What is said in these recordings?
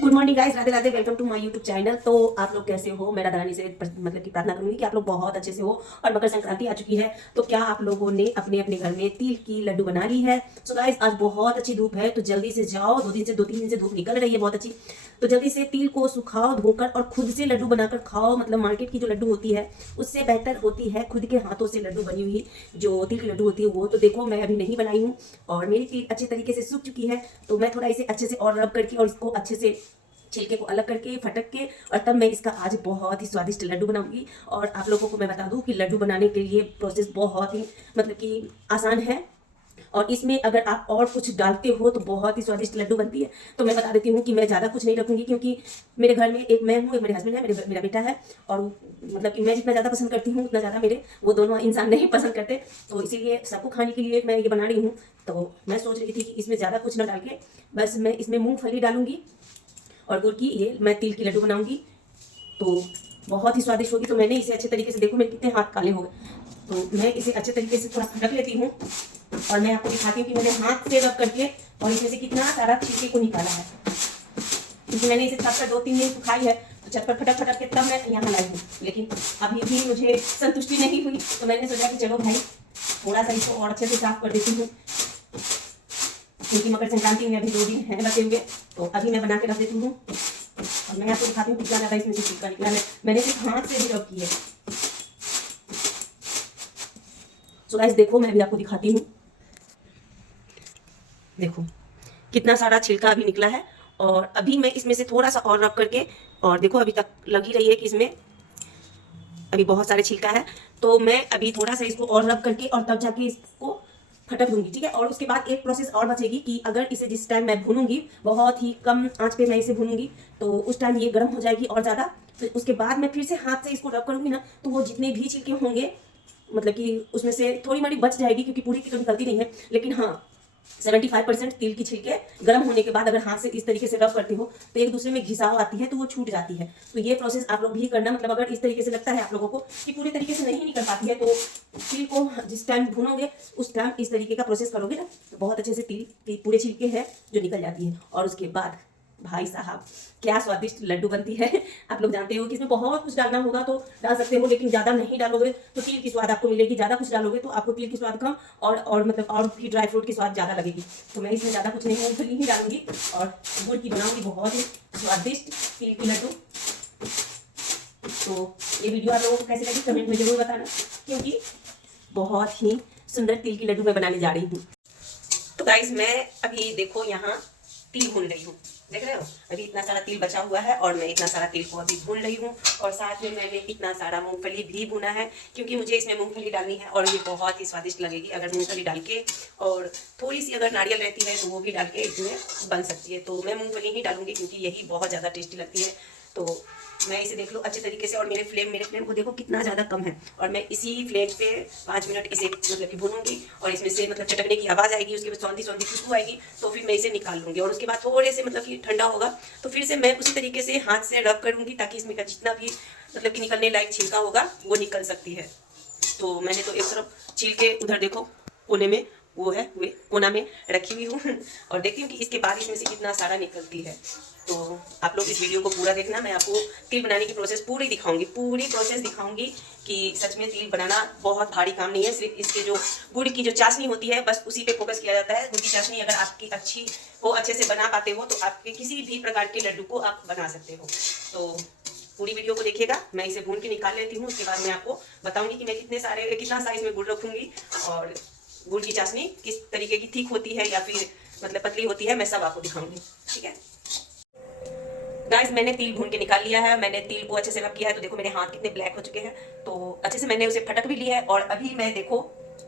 Good morning guys, Radhe Radhe. Welcome to my YouTube channel. तो आप लोग कैसे हो? मैं राधा रानी से मतलब कि प्रार्थना करूंगी कि आप लोग बहुत अच्छे से हो। और मकर संक्रांति आ चुकी है, तो क्या आप लोगों ने अपने अपने घर में तिल की लड्डू बना ली है? सो गाइस, आज बहुत अच्छी धूप है, तो जल्दी से जाओ। 2 3 दिन से धूप निकल रही है बहुत अच्छी, तो जल्दी से तिल को सुखाओ, धोकर और खुद से लड्डू बनाकर खाओ। मतलब मार्केट की जो लड्डू होती है उससे बेहतर होती है खुद के हाथों से लड्डू बनी हुई जो तिल की लड्डू होती है वो। तो देखो, मैं अभी नहीं बनाई हूँ और मेरी तिल अच्छे तरीके से सूख चुकी है, तो मैं थोड़ा इसे अच्छे से और रब करके और इसको अच्छे से छिलके को अलग करके फटक के और तब मैं इसका आज बहुत ही स्वादिष्ट लड्डू बनाऊंगी। और आप लोगों को मैं बता दूं कि लड्डू बनाने के लिए प्रोसेस बहुत ही मतलब कि आसान है, और इसमें अगर आप और कुछ डालते हो तो बहुत ही स्वादिष्ट लड्डू बनती है। तो मैं बता देती हूँ कि मैं ज़्यादा कुछ नहीं रखूंगी, क्योंकि मेरे घर में एक मैं हूँ, एक मेरे हस्बैंड है, मेरा बेटा है। और मतलब कि मैं जितना ज़्यादा पसंद करती हूँ उतना ज़्यादा मेरे वो दोनों इंसान नहीं पसंद करते, तो इसीलिए सबको खाने के लिए मैं ये बना रही हूँ। तो मैं सोच रही थी कि इसमें ज़्यादा कुछ ना डाल के बस मैं इसमें मूँगफली डालूंगी और गुड़ की ये मैं तिल की लड्डू बनाऊंगी, तो बहुत ही स्वादिष्ट होगी। तो मैंने इसे अच्छे तरीके से, देखो मेरे कितने हाथ काले हो गए, तो मैं इसे अच्छे तरीके से थोड़ा फटक लेती हूँ और मैं आपको दिखाती हूँ कि मैंने हाथ से रब करके और इसमें से कितना सारा छिलके को निकाला है। क्योंकि मैंने इसे छत पर 2 3 दिन सुखाई है, तो छत पर फटक फटक के तब मैं यहाँ लाई हूँ, लेकिन अभी भी मुझे संतुष्टि नहीं हुई, तो मैंने सोचा कि चलो भाई थोड़ा सा इसको और अच्छे से साफ कर देती हूँ, क्योंकि मकर संक्रांति में अभी 2 दिन है बचे हुए। तो अभी मैं बना के रख देती हूँ और मैं आपको दिखाती हूँ कितना ज़्यादा इसमें से छिलका निकला है। मैंने सिर्फ हाथ से भी रब की है। सो गाइस देखो, मैं भी आपको दिखाती हूँ। देखो कितना सारा छिलका अभी निकला है, और अभी मैं इसमें से थोड़ा सा और रब करके, और देखो अभी तक लग ही रही है कि इसमें अभी बहुत सारे छिलका है, तो मैं अभी थोड़ा सा इसको और रब करके और तब जाके इसको फटक दूंगी, ठीक है। और उसके बाद एक प्रोसेस और बचेगी कि अगर इसे जिस टाइम मैं भूनूंगी, बहुत ही कम आंच पे मैं इसे भूनूंगी, तो उस टाइम ये गर्म हो जाएगी और ज़्यादा। तो उसके बाद मैं फिर से हाथ से इसको रब करूंगी ना, तो वो जितने भी छिलके होंगे मतलब कि उसमें से थोड़ी मोड़ी बच जाएगी, क्योंकि पूरी की तो निकलती नहीं है, लेकिन हाँ 75% तिल की छिलके गर्म होने के बाद अगर हाथ से इस तरीके से रब करते हो तो एक दूसरे में घिसाव आती है, तो वो छूट जाती है। तो ये प्रोसेस आप लोग भी करना। मतलब अगर इस तरीके से लगता है आप लोगों को कि पूरी तरीके से नहीं निकल पाती है, तो तिल को जिस टाइम भूनोगे उस टाइम इस तरीके का प्रोसेस करोगे ना, तो बहुत अच्छे से तिल पूरे छिलके हैं जो निकल जाती है। और उसके बाद भाई साहब क्या स्वादिष्ट लड्डू बनती है। आप लोग जानते हो कि इसमें बहुत कुछ डालना होगा तो डाल सकते हो, लेकिन ज़्यादा नहीं डालोगे तो तिल की स्वाद आपको मिलेगी, ज़्यादा कुछ डालोगे तो आपको तिल की स्वाद कम और मतलब और भी ड्राई फ्रूट की स्वाद ज़्यादा लगेगी। तो मैं इसमें ज़्यादा कुछ नहीं, मूंगफली ही डालूंगी और गुड़ की बनाऊंगी बहुत ही स्वादिष्ट तिल की लड्डू। तो ये वीडियो आप लोगों को कैसे लगी कमेंट में जरूर बताना, क्योंकि बहुत ही सुंदर तिल की लड्डू मैं बनाने जा रही हूँ। तो गाइस मैं अभी देखो यहाँ तिल भून रही हूँ, देख रहे हो अभी इतना सारा तिल बचा हुआ है और मैं इतना सारा तिल को अभी भून रही हूँ। और साथ में मैंने इतना सारा मूंगफली भी भुना है, क्योंकि मुझे इसमें मूंगफली डालनी है और ये बहुत ही स्वादिष्ट लगेगी अगर मूंगफली डाल के, और थोड़ी सी अगर नारियल रहती है तो वो भी डाल के इसमें बन सकती है। तो मैं मूंगफली ही डालूंगी क्योंकि यही बहुत ज़्यादा टेस्टी लगती है। तो मैं इसे देख लो अच्छे तरीके से, और मेरे फ्लेम को देखो कितना ज़्यादा कम है, और मैं इसी फ्लेम पे 5 मिनट इसे मतलब कि भूनूंगी और इसमें से मतलब चटकने की आवाज़ आएगी, उसके बाद सौंधी सौंधी खुशबू आएगी, तो फिर मैं इसे निकाल लूँगी। और उसके बाद थोड़े से मतलब कि ठंडा होगा तो फिर से मैं उसी तरीके से हाथ से रब करूँगी, ताकि इसमें का जितना भी मतलब कि निकलने लायक छिलका होगा वो निकल सकती है। तो मैंने तो एक तरफ छील के उधर देखो कोने में वो है वे कोना में रखी हुई हूँ और देखती हूँ कि इसके बाद इसमें से कितना सारा निकलती है। तो आप लोग इस वीडियो को पूरा देखना, मैं आपको तिल बनाने की प्रोसेस पूरी दिखाऊंगी, पूरी प्रोसेस दिखाऊंगी कि सच में तिल बनाना बहुत भारी काम नहीं है। सिर्फ इसके जो गुड़ की जो चाशनी होती है बस उसी पे फोकस किया जाता है। गुड़ की चाशनी अगर आपकी अच्छी हो, अच्छे से बना पाते हो, तो आपके किसी भी प्रकार के लड्डू को आप बना सकते हो। तो पूरी वीडियो को देखिएगा, मैं इसे भून के निकाल लेती हूँ, उसके बाद मैं आपको बताऊंगी कि मैं कितना साइज में गुड़ रखूंगी और गुड़ की चाशनी किस तरीके की थिक होती है या फिर मतलब पतली होती है, मैं सब आपको दिखाऊंगी, ठीक है। गाइस मैंने तिल भून के निकाल लिया है, मैंने तिल को अच्छे से रब किया है, तो देखो मेरे हाथ कितने ब्लैक हो चुके हैं। तो अच्छे से मैंने उसे फटक भी लिया है, और अभी मैं देखो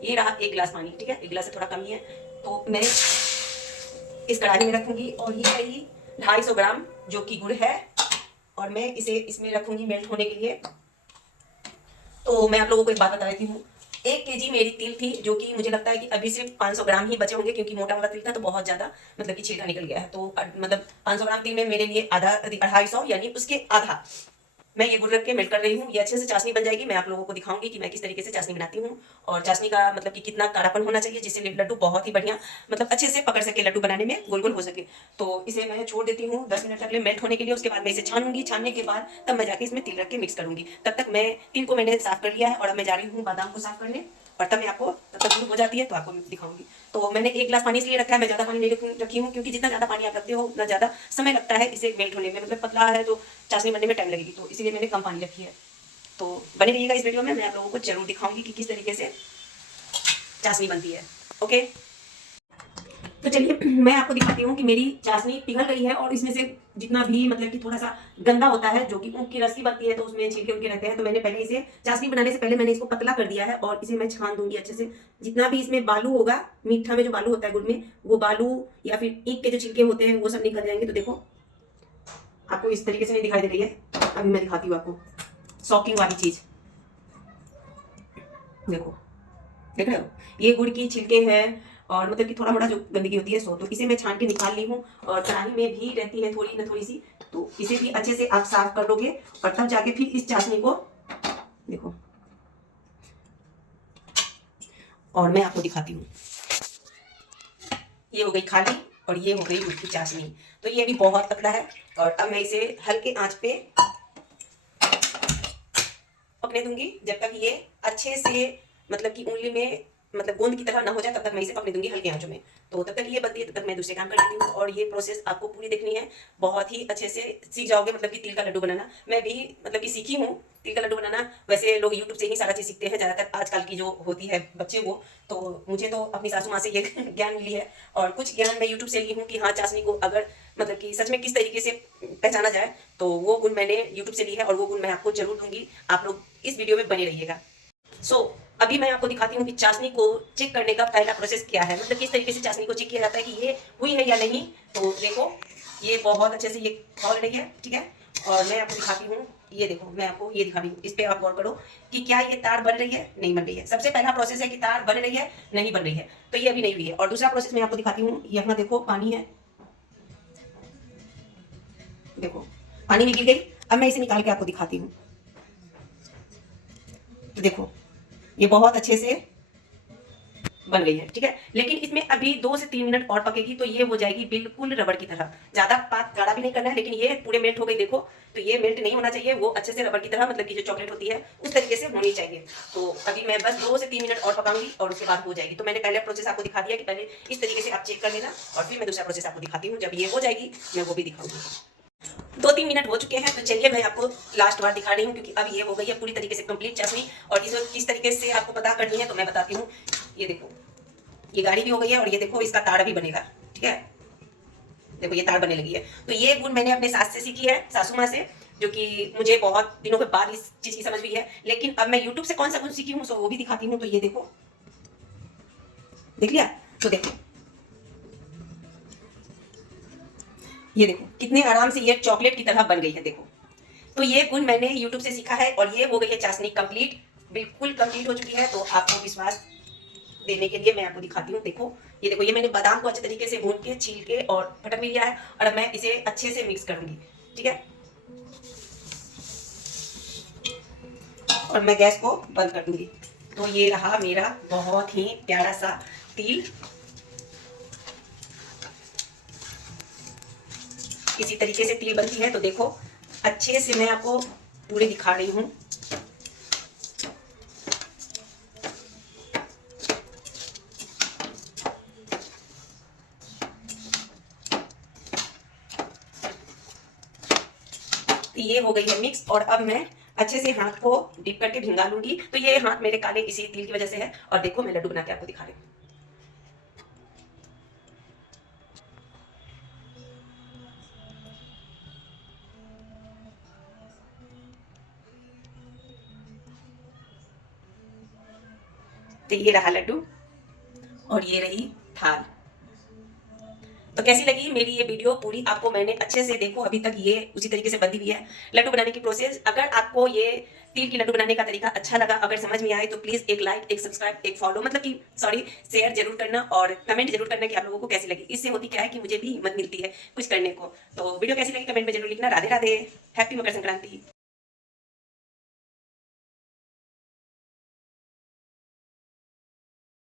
ये रहा 1 गिलास पानी, ठीक है, 1 गिलास से थोड़ा कम ही है। तो मैं इस कढ़ाई में रखूंगी और ये रही 250 ग्राम जो कि गुड़ है, और मैं इसे इसमें रखूंगी मेल्ट होने के लिए। तो मैं आप लोगों को एक बात बता देती हूँ, 1 केजी मेरी तिल थी, जो कि मुझे लगता है कि अभी सिर्फ 500 ग्राम ही बचे होंगे, क्योंकि मोटा वाला तिल था तो बहुत ज्यादा मतलब कि छिलका निकल गया है। तो मतलब 500 ग्राम तिल में मेरे लिए आधा 250 यानी उसके आधा मैं ये गुड़ रख के मेल्ट कर रही हूँ। ये अच्छे से चाशनी बन जाएगी। मैं आप लोगों को दिखाऊंगी कि मैं किस तरीके से चाशनी बनाती हूँ और चाशनी का मतलब कि कितना काढ़ापन होना चाहिए जिससे लड्डू बहुत ही बढ़िया मतलब अच्छे से पकड़ सके, लड्डू बनाने में गोल गोल हो सके। तो इसे मैं छोड़ देती हूँ 10 मिनट तक मेल्ट होने के लिए। उसके बाद मैं इसे छानूंगी। छानने के बाद तब मैं जाके इसमें तिल रख के मिक्स करूंगी। तब तक मैं तिल को मैंने साफ कर लिया है और अब मैं जा रही हूँ बादाम को साफ करने। और तब मैं आपको तब तक गुड़ हो जाती है तो आपको दिखाऊंगी। तो मैंने 1 गिलास पानी इसलिए रखा है, मैं ज़्यादा पानी नहीं रखी हूँ क्योंकि जितना ज़्यादा पानी आप रखते हो उतना ज़्यादा समय लगता है इसे मेल्ट होने में। मतलब पतला है तो चाशनी बनने में टाइम लगेगी, तो इसीलिए मैंने कम पानी रखी है। तो बने रहिएगा इस वीडियो में, मैं आप लोगों को जरूर दिखाऊंगी कि किस तरीके से चाशनी बनती है। ओके, तो चलिए मैं आपको दिखाती हूँ कि मेरी चाशनी पिघल गई है और इसमें से जितना भी मतलब कि थोड़ा सा गंदा होता है, जो कि ऊख की रस्सी बनती है तो उसमें छिलके उनके रहते हैं, तो मैंने पहले इसे चाशनी बनाने से पहले मैंने इसको पतला कर दिया है और इसे मैं छान दूंगी अच्छे से। जितना भी इसमें बालू होगा, मीठा में जो बालू होता है गुड़ में, वो बालू या फिर ईख के जो छिलके होते हैं वो सब निकल जाएंगे। तो देखो आपको इस तरीके से नहीं दिखाई दे रही है, अभी मैं दिखाती हूँ आपको शॉकिंग वाली चीज। देखो, देख रहे हो, ये गुड़ की छिलके हैं और मतलब कि थोड़ा मोड़ा जो गंदगी होती है सो, तो इसे मैं छान के निकाल ली हूँ और कढ़ाई में भी रहती है थोड़ी न थोड़ी सी, तो इसे भी अच्छे से आप साफ कर लोगे और तब जाके फिर इस चाशनी को देखो और मैं आपको दिखाती हूँ। ये हो गई खाली और ये हो गई गुड़ की चाशनी। तो ये भी बहुत पतला है और अब मैं इसे हल्के आंच पे पकने दूंगी जब तक ये अच्छे से मतलब कि उंगली में मतलब गोंद की तरह ना हो जाए, तब तक मैं इसे पकने दूंगी हल्की आंचों में। तो तब तक ये बनती है, तब तक मैं दूसरे काम कर लेती हूँ और ये प्रोसेस आपको पूरी देखनी है। बहुत ही अच्छे से सीख जाओगे मतलब कि तिल का लड्डू बनाना। मैं भी मतलब कि सीखी हूँ तिल का लड्डू बनाना। वैसे लोग यूट्यूब से ही सारा चीज़ सीखते हैं ज़्यादातर आजकल की जो होती है बच्चे वो। तो मुझे तो अपनी सासू माँ से ये ज्ञान मिली है और कुछ ज्ञान मैं यूट्यूब से ली हूँ कि हाँ चाशनी को अगर मतलब कि सच में किस तरीके से पहचाना जाए, तो वो गुण मैंने यूट्यूब से ली है और वो गुण मैं आपको जरूर दूंगी। आप लोग इस वीडियो में बने रहिएगा। अभी मैं आपको दिखाती हूँ कि चाशनी को चेक करने का पहला प्रोसेस क्या है, मतलब किस तरीके से चाशनी को चेक किया जाता है कि ये हुई है या नहीं। तो देखो ये बहुत अच्छे से ये खोल रही है, ठीक है। और मैं आपको दिखाती हूँ, ये देखो मैं आपको ये दिखा रही हूँ, इस पे आप गौर करो कि क्या ये तार बन रही है, नहीं बन रही है। सबसे पहला प्रोसेस है कि तार बन रही है, नहीं बन रही है, तो ये अभी नहीं हुई है। और दूसरा प्रोसेस मैं आपको दिखाती हूँ, यहाँ देखो पानी है, देखो पानी में गिर गई। अब मैं इसे निकाल के आपको दिखाती हूँ। तो देखो ये बहुत अच्छे से बन गई है, ठीक है। लेकिन इसमें अभी 2 से 3 मिनट और पकेगी तो ये हो जाएगी बिल्कुल रबड़ की तरह। ज्यादा पाक गाढ़ा भी नहीं करना है, लेकिन ये पूरे मेल्ट हो गई। देखो तो ये मेल्ट नहीं होना चाहिए, वो अच्छे से रबड़ की तरह मतलब कि जो चॉकलेट होती है उस तरीके से होनी चाहिए। तो अभी मैं बस 2 से 3 मिनट और पकाऊंगी और उसके बाद हो जाएगी। तो मैंने पहले प्रोसेस आपको दिखा दिया कि पहले इस तरीके से आप चेक कर लेना और फिर मैं दूसरा प्रोसेस आपको दिखाती हूँ। जब ये हो जाएगी मैं वो भी दिखाऊंगी। 2-3 मिनट हो चुके हैं, तो चलिए मैं आपको लास्ट बार दिखा रही हूँ क्योंकि अब ये हो गई है पूरी तरीके से कंप्लीट चाशनी। और इसे किस तरीके से आपको पता करनी है तो मैं बताती हूँ। ये देखो ये गाढ़ी भी हो गई है और ये देखो इसका ताड़ भी बनेगा, ठीक है। देखो ये ताड़ बनने लगी है। तो ये गुण मैंने अपने सास से सीखी है, सासू माँ से, जो कि मुझे बहुत दिनों के बाद इस चीज की समझ हुई है। लेकिन अब मैं यूट्यूब से कौन सा गुण सीखी हूँ तो वो भी दिखाती हूँ। तो ये देखो, देख लिया। तो देखो ये देखो कितने आराम से ये चॉकलेट की तरह बन गई है। देखो तो ये गुण मैंने यूट्यूब से सीखा है और ये हो गई है चाशनी कंप्लीट, बिल्कुल कंप्लीट हो चुकी है। तो आपको विश्वास देने के लिए मैं आपको दिखाती हूँ। देखो ये देखो, ये मैंने बादाम को अच्छे तरीके से भून के छील के और फटक भी लिया है और अब मैं इसे अच्छे से मिक्स करूंगी, ठीक है। और मैं गैस को बंद कर दूंगी। तो ये रहा मेरा बहुत ही प्यारा सा तिल। इसी तरीके से तिल बनती है। तो देखो अच्छे से मैं आपको पूरे दिखा रही हूँ। तो ये हो गई है मिक्स और अब मैं अच्छे से हाथ को डिप करके भिंगा लूंगी। तो ये हाथ मेरे काले इसी तिल की वजह से है। और देखो मैं लड्डू बना के आपको दिखा रही हूँ। तो ये रहा लड्डू और ये रही थाल। तो कैसी लगी मेरी ये वीडियो पूरी? आपको मैंने अच्छे से देखो अभी तक ये उसी तरीके से बंधी हुई है लड्डू बनाने की प्रोसेस। अगर आपको ये तिल की लड्डू बनाने का तरीका अच्छा लगा, अगर समझ में आए, तो प्लीज एक लाइक, एक सब्सक्राइब, एक फॉलो मतलब कि सॉरी शेयर जरूर करना और कमेंट जरूर करना कि आप लोगों को कैसी लगी। इससे होती क्या है कि मुझे भी हिम्मत मिलती है कुछ करने को। तो वीडियो कैसी लगी कमेंट में जरूर लिखना। राधे राधे, हैप्पी मकर संक्रांति।